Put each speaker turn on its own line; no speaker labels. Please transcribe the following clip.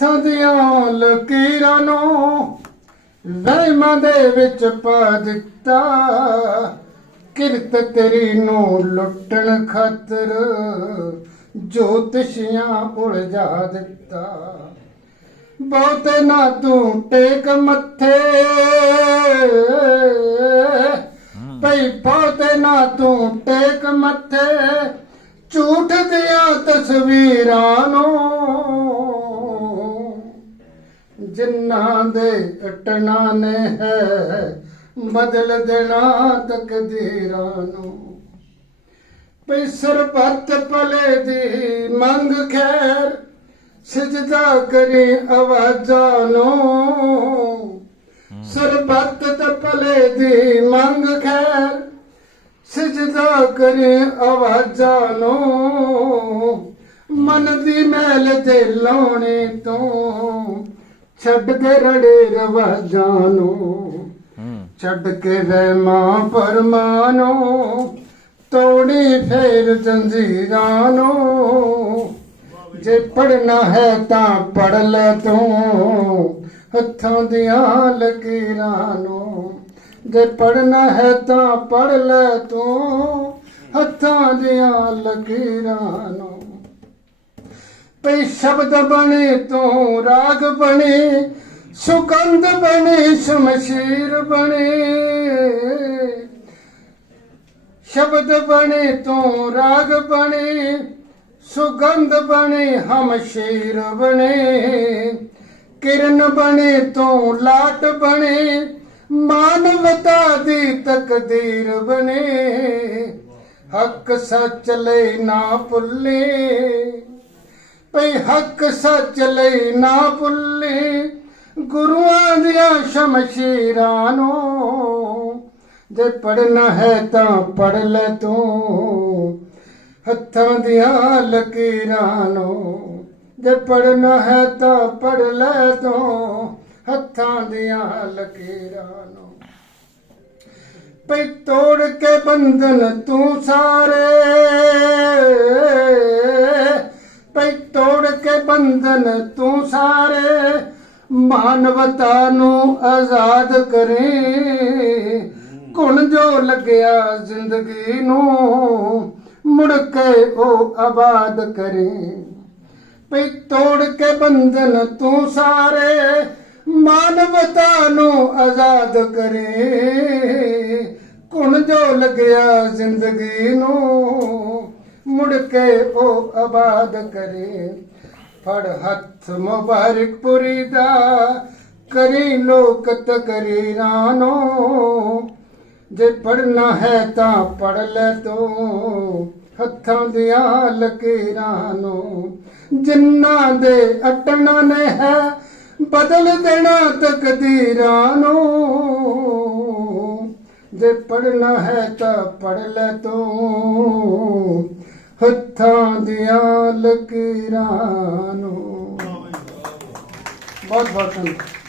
ਹੱਥਾਂ ਦੀਆਂ ਲਕੀਰਾਂ ਨੂੰ ਵਹਿਮਾਂ ਦੇ ਵਿੱਚ ਪਾ ਦਿੱਤਾ। ਕਿਰਤ ਤੇਰੀ ਨੂੰ ਲੁੱਟਣ ਖਾਤਰ ਜੋਤਿਸ਼ੀਆਂ ਉਲਝਾ ਦਿੱਤਾ। ਬਹੁਤੇ ਨਾ ਤੂੰ ਟੇਕ ਮੱਥੇ ਪਈ ਬਹੁਤੇ ਨਾ ਤੂੰ ਟੇਕ ਮੱਥੇ, ਝੂਠ ਦੀਆਂ ਤਸਵੀਰਾਂ ਨੂੰ ਜਿਨ੍ਹਾਂ ਦੇ ਅਟਣਾ ਨੇ ਹੈ, ਬਦਲ ਦੇਣਾ ਤਕਦੀਰਾਂ ਨੂੰ। ਪਈ ਸਰਬੱਤ ਭਲੇ ਦੀ ਮੰਗ ਖੈਰ, ਸਜਦਾ ਕਰੇ ਆਵਾਜ਼ਾਂ ਨੂੰ। ਸਰਬੱਤ ਤੇ ਭਲੇ ਦੀ ਮੰਗ ਖੈਰ, ਸਜਦਾ ਕਰੇ ਆਵਾਜ਼ਾਂ ਨੂੰ। ਮਨ ਦੀ ਮੈਲ ਤੇ ਲਾਉਣੇ ਤੋਂ ਛੱਡ ਕੇ ਰੜੇ ਰਵਾਜਾਂ ਨੂੰ ਛੱਡ ਕੇ ਵਹਿਮਾਂ ਪਰਮਾਨੋ। ਤੋੜੀ ਫੇਰ ਜੰਜੀਰਾਂ ਨੂੰ ਜੇ ਪੜਨਾ ਹੈ ਤਾਂ ਪੜ ਲੈ ਤੂੰ। ਹੱਥਾਂ ਦੀਆਂ ਲਕੀਰਾਂ ਨੂੰ ਜੇ ਪੜਨਾ ਹੈ ਤਾਂ ਪੜ ਲੈ ਤੂੰ। ਹੱਥਾਂ ਦੀਆਂ ਲਕੀਰਾਂ ਨੂੰ ਪਈ ਸ਼ਬਦ ਬਣੇ ਤੂੰ ਰਾਗ ਬਣੇ, ਸੁਗੰਧ ਬਣੇ, ਸ਼ਮਸ਼ੀਰ ਬਣੇ। ਸ਼ਬਦ ਬਣੇ ਤੂੰ ਰਾਗ ਬਣੇ, ਸੁਗੰਧ ਬਣੇ, ਹਮਸ਼ੀਰ ਬਣੇ। ਕਿਰਨ ਬਣੇ ਤੂੰ ਲਾਟ ਬਣੇ, ਮਾਨਵਤਾ ਦੀ ਤਕਦੀਰ ਬਣੇ। ਹੱਕ ਸੱਚ ਲਈ ਨਾ ਭੁੱਲੇ। ਪਈ ਹੱਕ ਸੱਚ ਲਈ ਨਾ ਭੁੱਲੇ, ਗੁਰੂਆਂ ਦੀਆਂ ਸ਼ਮਸ਼ੀਰਾਂ ਨੂੰ। ਜੇ ਪੜਨਾ ਹੈ ਤਾਂ ਪੜ ਲੈ ਤੂੰ, ਹੱਥਾਂ ਦੀਆਂ ਲਕੀਰਾਂ ਨੂੰ। ਜੇ ਪੜਨਾ ਹੈ ਤਾਂ ਪੜ ਲੈ ਤੂੰ, ਹੱਥਾਂ ਦੀਆਂ ਲਕੀਰਾਂ ਨੂੰ। ਪਈ ਤੋੜ ਕੇ ਬੰਧਨ ਤੂੰ ਸਾਰੇ ਬੰਧਨ ਤੂੰ ਸਾਰੇ ਮਾਨਵਤਾ ਨੂੰ ਆਜ਼ਾਦ ਕਰੇ। ਗੁਣ ਜੋ ਲੱਗਿਆ ਜ਼ਿੰਦਗੀ ਨੂੰ ਮੁੜ ਕੇ ਉਹ ਆਬਾਦ ਕਰੇ। ਪਈ ਤੋੜ ਕੇ ਬੰਧਨ ਤੂੰ ਸਾਰੇ ਮਾਨਵਤਾ ਨੂੰ ਆਜ਼ਾਦ ਕਰੇ। ਕੁਣ ਜੋ ਲੱਗਿਆ ਜ਼ਿੰਦਗੀ ਨੂੰ ਮੁੜ ਕੇ ਉਹ ਆਬਾਦ ਕਰੇ। ਫੜ ਹੱਥ ਮੁਬਾਰਕ ਪੁਰੀ ਦਾ, ਕਰੀ ਲੋਕ ਤਕਰੀਰਾਂ ਨੂੰ ਜੇ ਪੜਨਾ ਹੈ ਤਾਂ ਪੜ ਲੈ ਤੂੰ, ਹੱਥਾਂ ਦੀਆਂ ਲਕੀਰਾਂ ਨੂੰ ਜਿਨ੍ਹਾਂ ਦੇ ਅਟਣਾ ਨੇ ਹੈ, ਬਦਲ ਦੇਣਾ ਤਕਦੀਰਾਂ ਨੂੰ ਜੇ ਪੜਨਾ ਹੈ ਤਾਂ ਪੜ ਲੈ ਤੂੰ ਹੱਥਾਂ ਦੀਆਂ ਲਕੀਰਾਂ ਨੂੰ। ਬਹੁਤ ਬਹੁਤ ਧੰਨਵਾਦ।